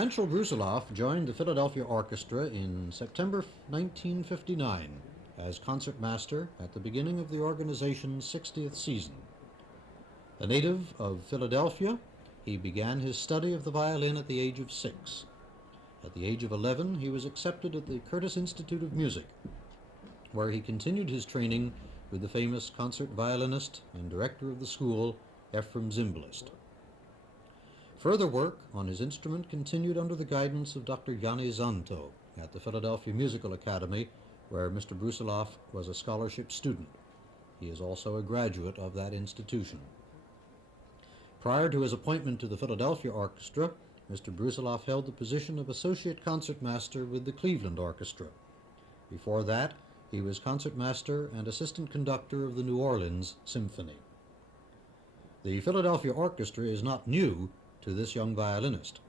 Henschel Brusiloff joined the Philadelphia Orchestra in September 1959 as concertmaster at the beginning of the organization's 60th season. A native of Philadelphia, he began his study of the violin at the age of 6. At the age of 11, he was accepted at the Curtis Institute of Music, where he continued his training with the famous concert violinist and director of the school, Ephraim Zimbalist. Further work on his instrument continued under the guidance of Dr. Yanni Zanto at the Philadelphia Musical Academy, where Mr. Brusiloff was a scholarship student. He is also a graduate of that institution. Prior to his appointment to the Philadelphia Orchestra, Mr. Brusiloff held the position of associate concertmaster with the Cleveland Orchestra. Before that, he was concertmaster and assistant conductor of the New Orleans Symphony. The Philadelphia Orchestra is not new to this young violinist.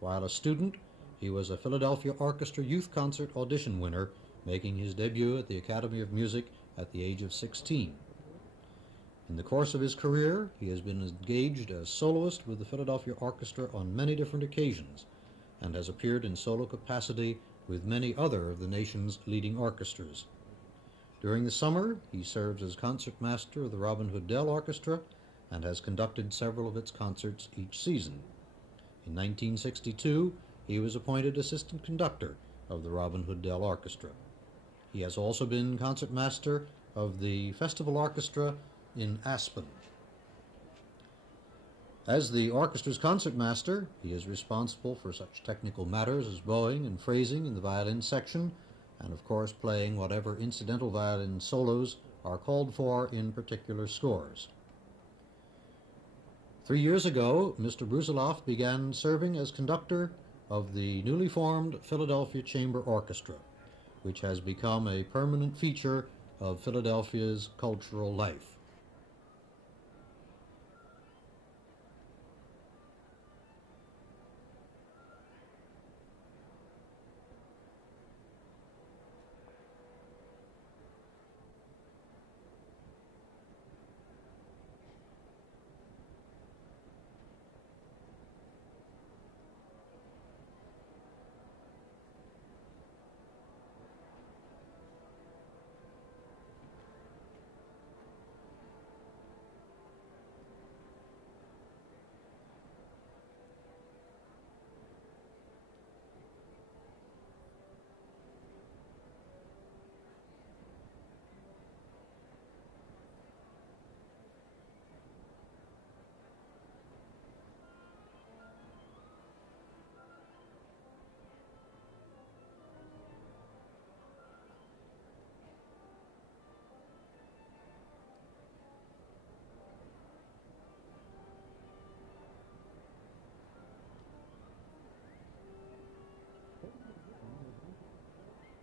While a student, he was a Philadelphia Orchestra Youth Concert audition winner, making his debut at the Academy of Music at the age of 16. In the course of his career, he has been engaged as soloist with the Philadelphia Orchestra on many different occasions, and has appeared in solo capacity with many other of the nation's leading orchestras. During the summer, he serves as concertmaster of the Robin Hood Dell Orchestra and has conducted several of its concerts each season. In 1962, he was appointed assistant conductor of the Robin Hood Dell Orchestra. He has also been concertmaster of the Festival Orchestra in Aspen. As the orchestra's concertmaster, he is responsible for such technical matters as bowing and phrasing in the violin section, and of course playing whatever incidental violin solos are called for in particular scores. 3 years ago, Mr. Brusiloff began serving as conductor of the newly formed Philadelphia Chamber Orchestra, which has become a permanent feature of Philadelphia's cultural life.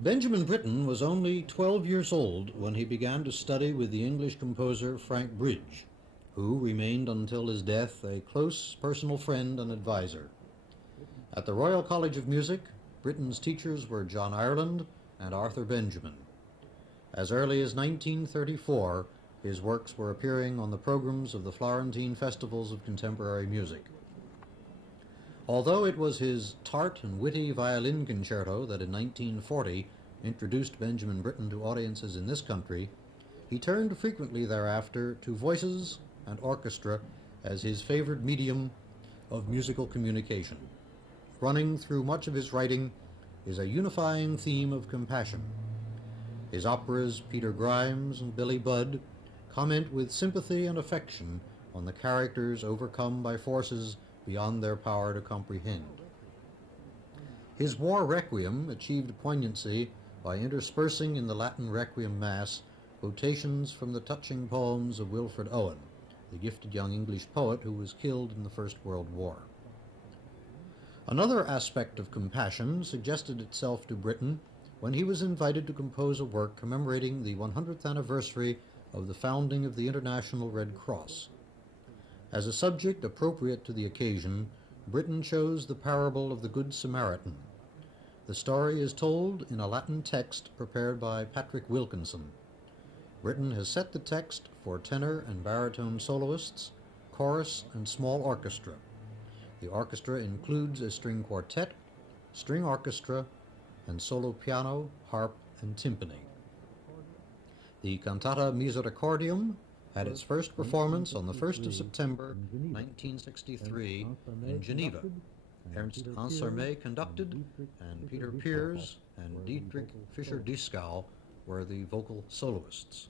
Benjamin Britten was only 12 years old when he began to study with the English composer Frank Bridge, who remained until his death a close personal friend and advisor. At the Royal College of Music, Britten's teachers were John Ireland and Arthur Benjamin. As early as 1934, his works were appearing on the programs of the Florentine Festivals of Contemporary Music. Although it was his tart and witty violin concerto that in 1940 introduced Benjamin Britten to audiences in this country, he turned frequently thereafter to voices and orchestra as his favored medium of musical communication. Running through much of his writing is a unifying theme of compassion. His operas, Peter Grimes and Billy Budd, comment with sympathy and affection on the characters overcome by forces beyond their power to comprehend. His War Requiem achieved poignancy by interspersing in the Latin Requiem Mass quotations from the touching poems of Wilfred Owen, the gifted young English poet who was killed in the First World War. Another aspect of compassion suggested itself to Britten when he was invited to compose a work commemorating the 100th anniversary of the founding of the International Red Cross. As a subject appropriate to the occasion, Britten chose the parable of the Good Samaritan. The story is told in a Latin text prepared by Patrick Wilkinson. Britten has set the text for tenor and baritone soloists, chorus, and small orchestra. The orchestra includes a string quartet, string orchestra, and solo piano, harp, and timpani. The Cantata Misericordium had its first performance on the 1st of September 1963 in Geneva. Ernst Ansermet conducted, and Peter Pears and Dietrich Fischer-Dieskau were the vocal soloists.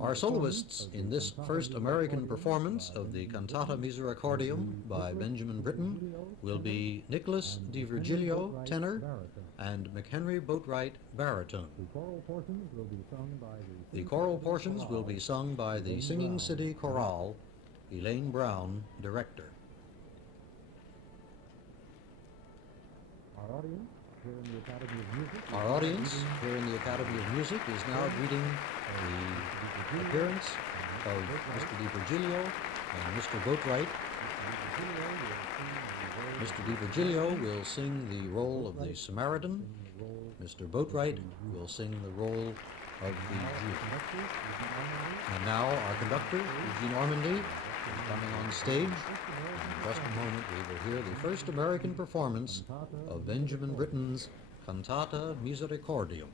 Our soloists in this first American performance of the Cantata Misericordium by Benjamin Britten will be Nicholas Di Virgilio, tenor, and McHenry Boatwright, baritone. The choral portions will be sung by the singing City Chorale, Elaine Brown, director. Our audience here in the Academy of Music is now greeting the appearance of Mr. Di Virgilio and Mr. Boatwright. Mr. Di Virgilio will sing the role of the Samaritan. Mr. Boatwright will sing the role of the Jew. And now our conductor, Eugene Ormandy, is coming on stage. In just a moment we will hear the first American performance of Benjamin Britten's Cantata Misericordium.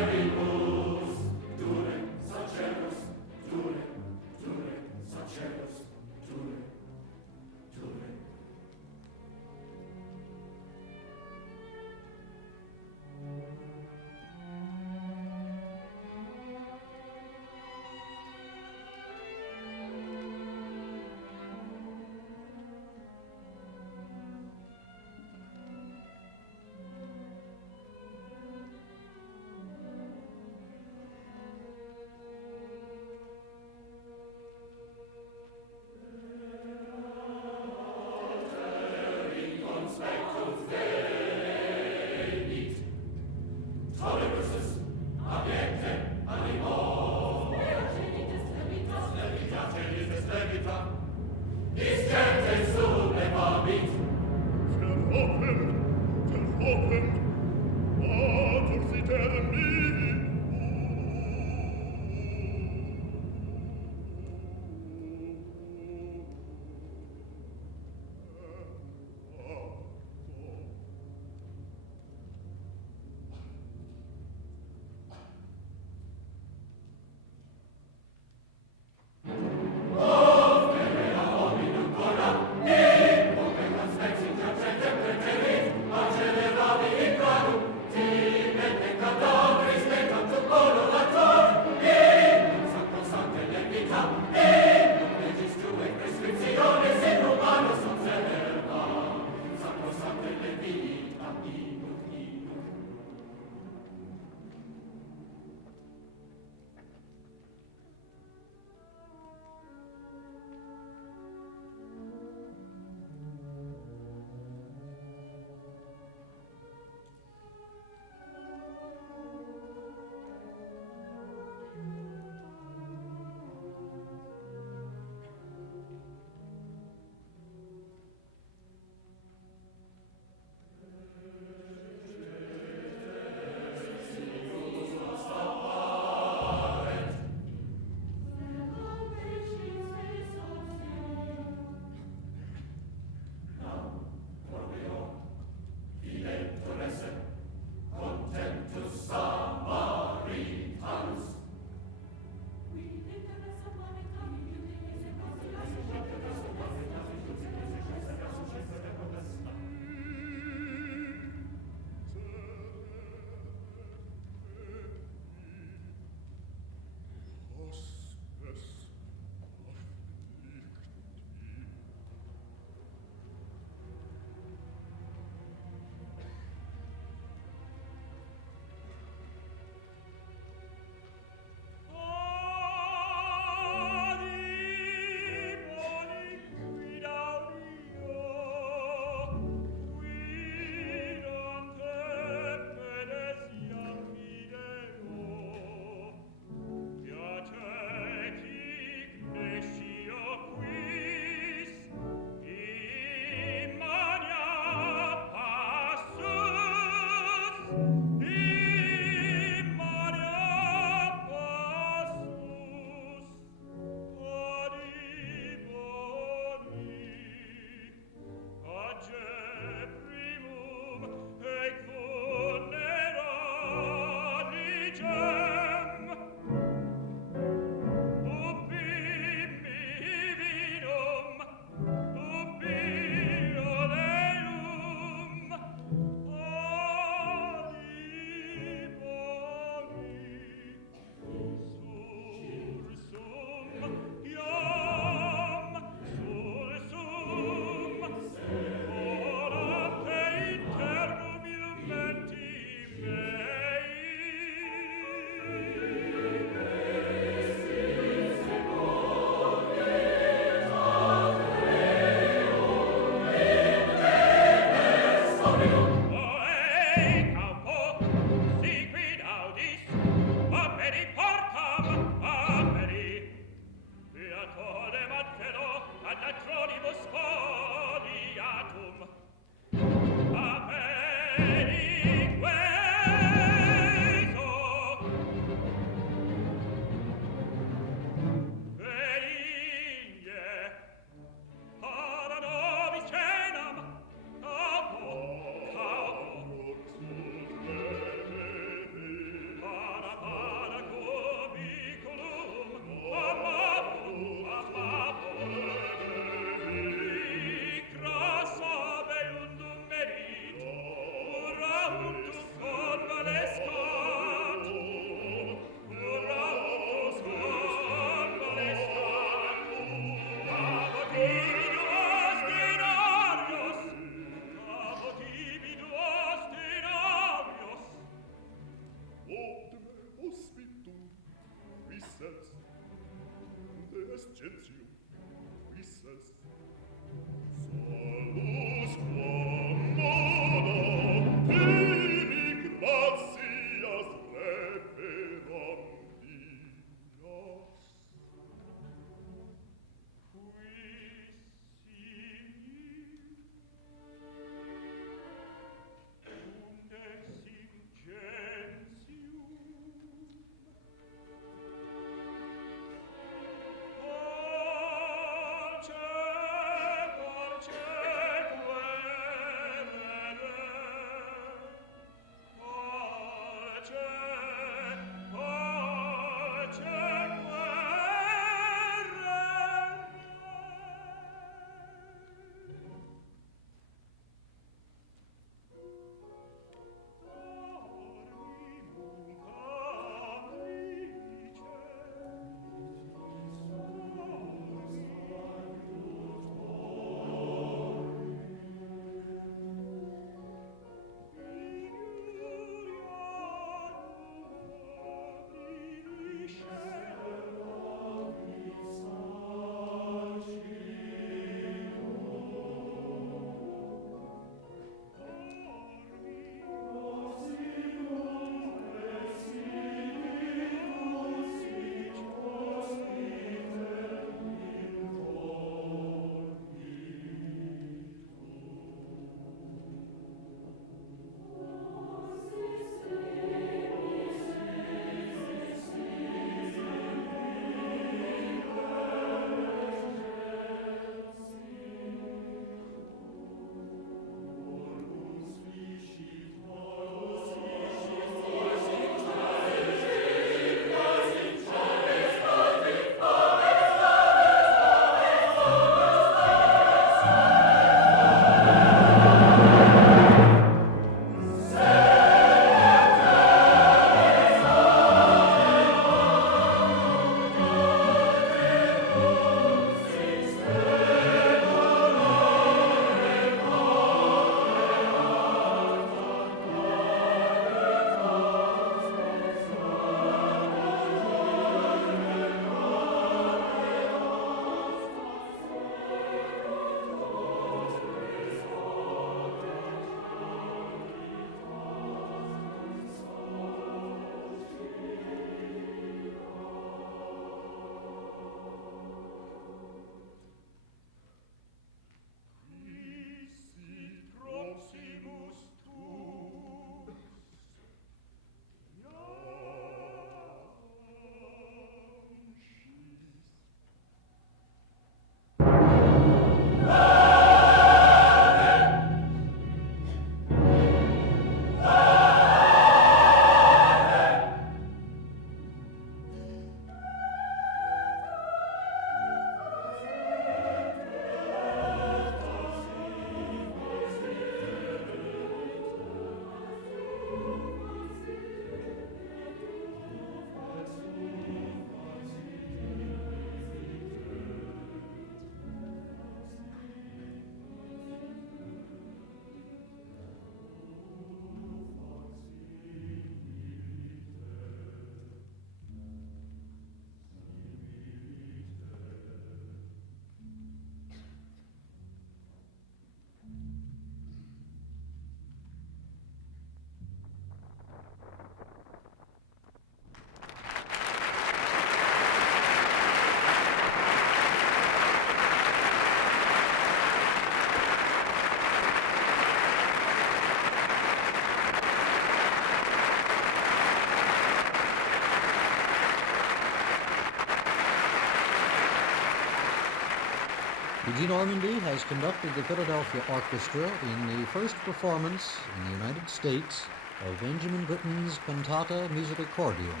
Eugene Ormandy has conducted the Philadelphia Orchestra in the first performance in the United States of Benjamin Britten's Cantata Misericordium.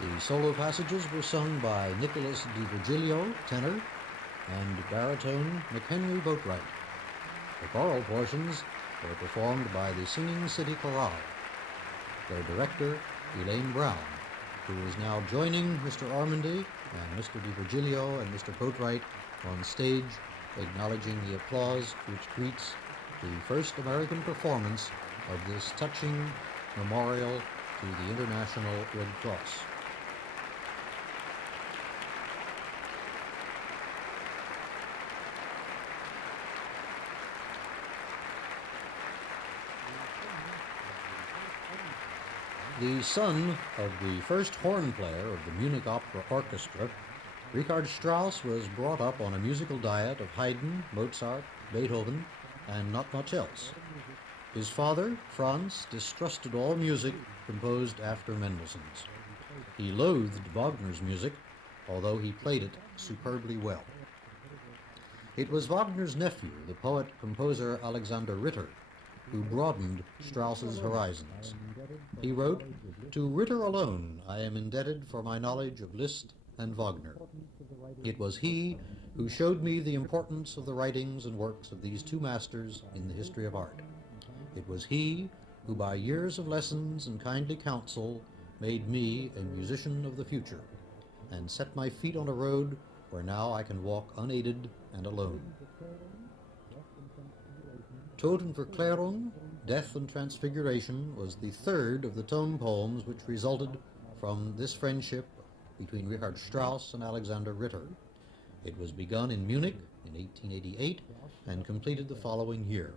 The solo passages were sung by Nicholas di Virgilio, tenor, and baritone McHenry Boatwright. The choral portions were performed by the singing City Chorale. Their director, Elaine Brown, who is now joining Mr. Ormandy and Mr. di Virgilio and Mr. Boatwright on stage, acknowledging the applause which greets the first American performance of this touching memorial to the International Red Cross. The son of the first horn player of the Munich Opera Orchestra, Richard Strauss was brought up on a musical diet of Haydn, Mozart, Beethoven, and not much else. His father, Franz, distrusted all music composed after Mendelssohn's. He loathed Wagner's music, although he played it superbly well. It was Wagner's nephew, the poet-composer Alexander Ritter, who broadened Strauss's horizons. He wrote, "To Ritter alone I am indebted for my knowledge of Liszt and Wagner. It was he who showed me the importance of the writings and works of these two masters in the history of art. It was he who, by years of lessons and kindly counsel, made me a musician of the future, and set my feet on a road where now I can walk unaided and alone." Tod und Verklärung, Death and Transfiguration was the third of the tone poems which resulted from this friendship between Richard Strauss and Alexander Ritter. It was begun in Munich in 1888 and completed the following year.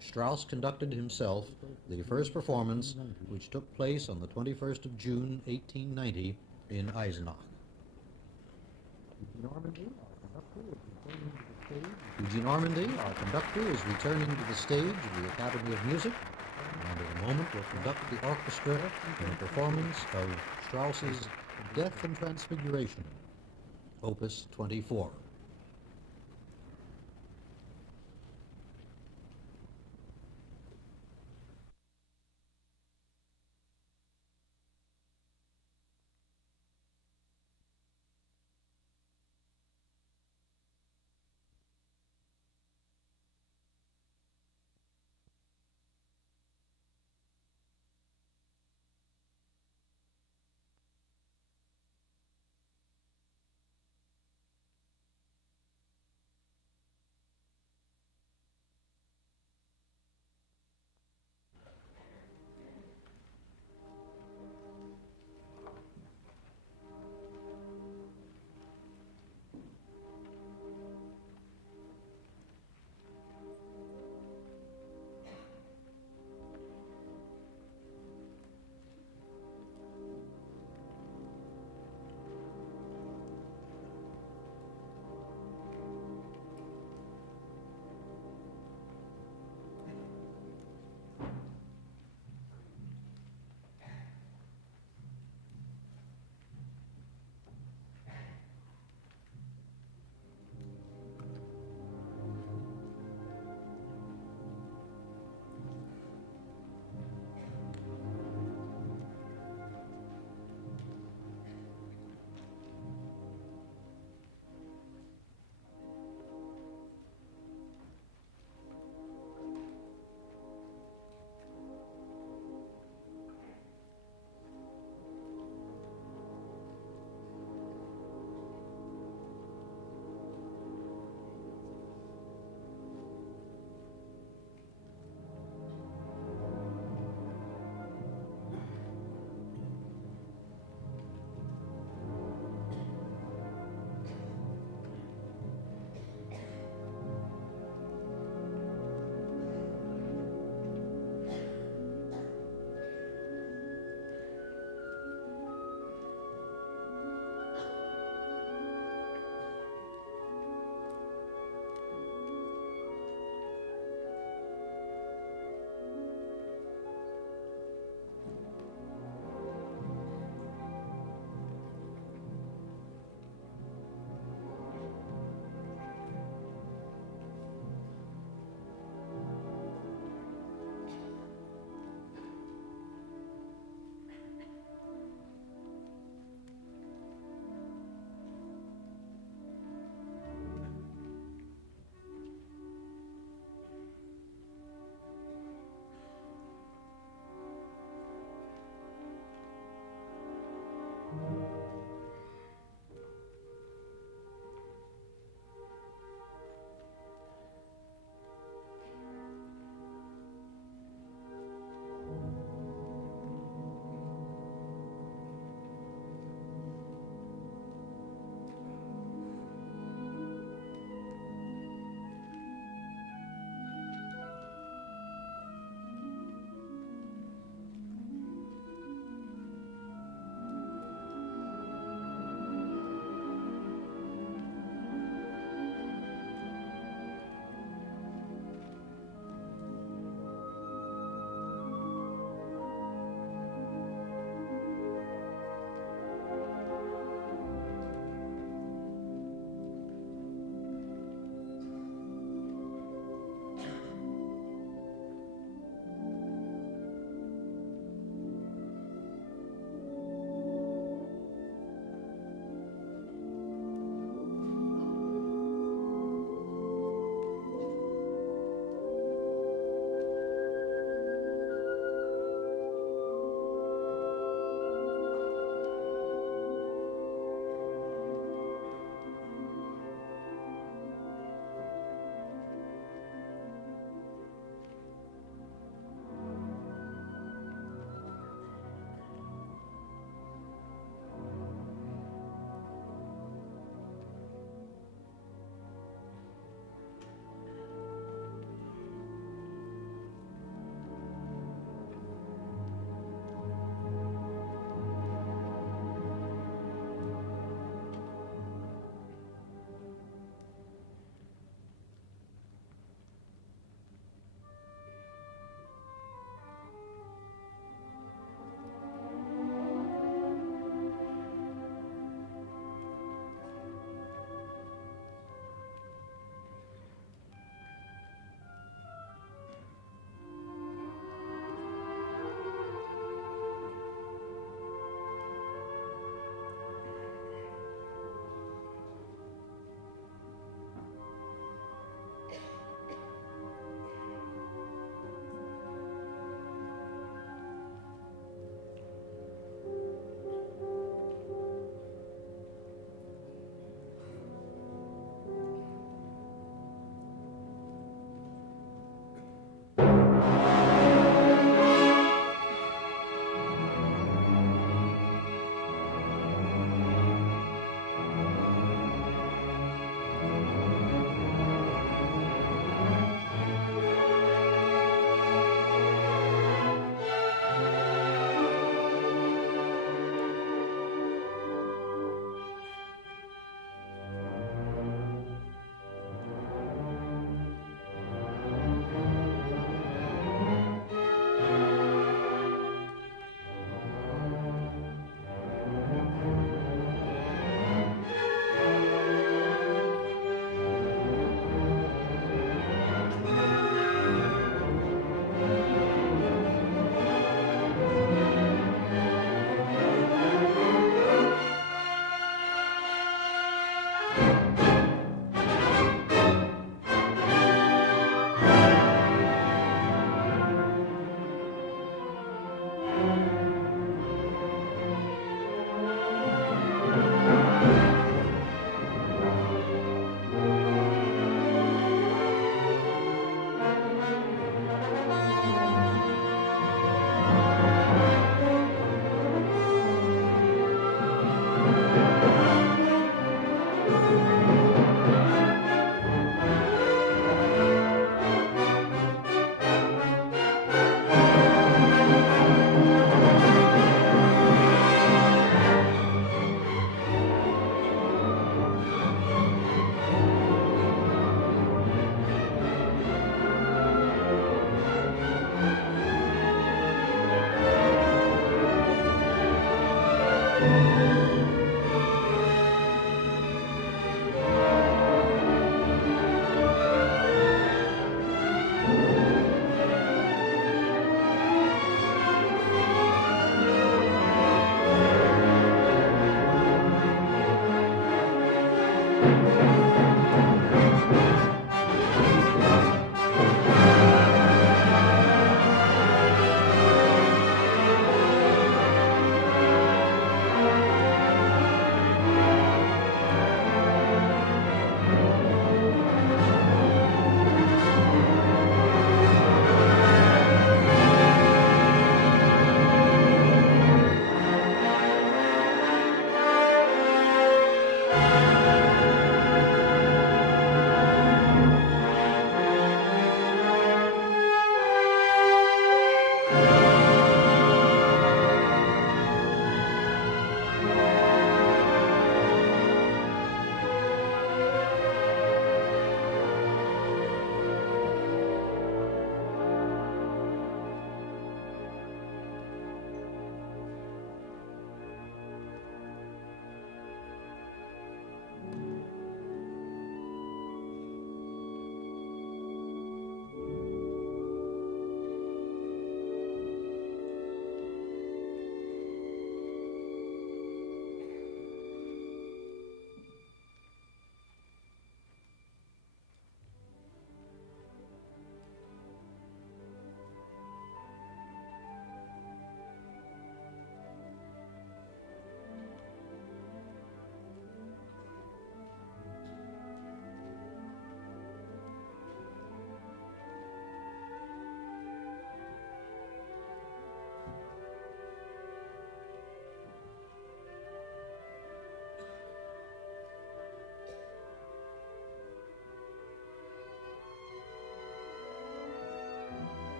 Strauss conducted himself the first performance, which took place on the 21st of June, 1890, in Eisenach. Eugene Ormandy, our conductor, is returning to the stage of the Academy of Music, and in a moment will conduct the orchestra in a performance of Strauss's Death and Transfiguration, Opus 24.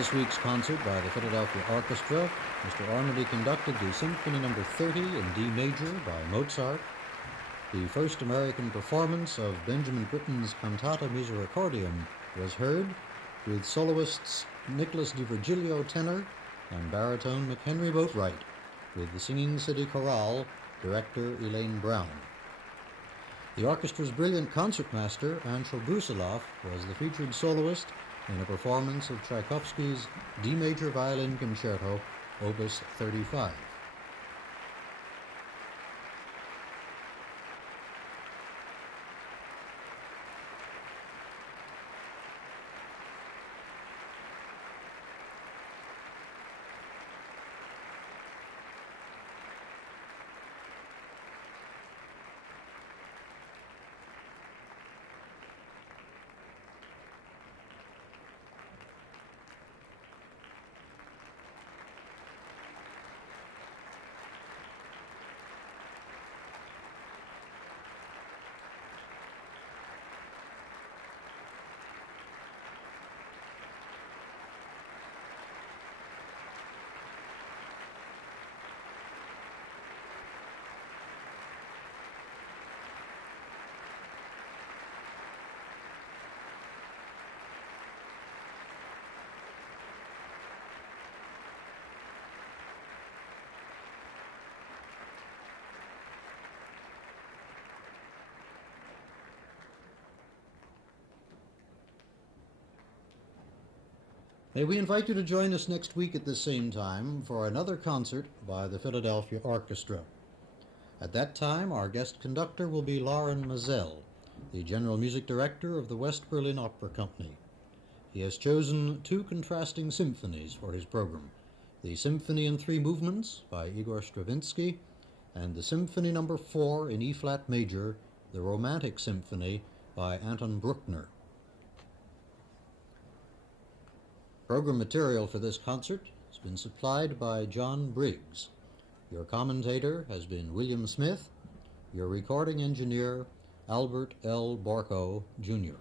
this week's concert by the Philadelphia Orchestra, Mr. Ormandy conducted the Symphony No. 30 in D major by Mozart, the first American performance of Benjamin Britten's Cantata Misericordium was heard, with soloists Nicholas de Virgilio tenor and baritone McHenry Boatwright, with the singing City Chorale, director Elaine Brown. The orchestra's brilliant concertmaster, Anshel Brusiloff, was the featured soloist in a performance of Tchaikovsky's D major violin concerto, Opus 35. May we invite you to join us next week at the same time for another concert by the Philadelphia Orchestra. At that time, our guest conductor will be Lauren Mazel, the General Music Director of the West Berlin Opera Company. He has chosen two contrasting symphonies for his program, the Symphony in Three Movements by Igor Stravinsky and the Symphony No. 4 in E-flat major, the Romantic Symphony by Anton Bruckner. Program material for this concert has been supplied by John Briggs. Your commentator has been William Smith. Your recording engineer, Albert L. Barco, Jr.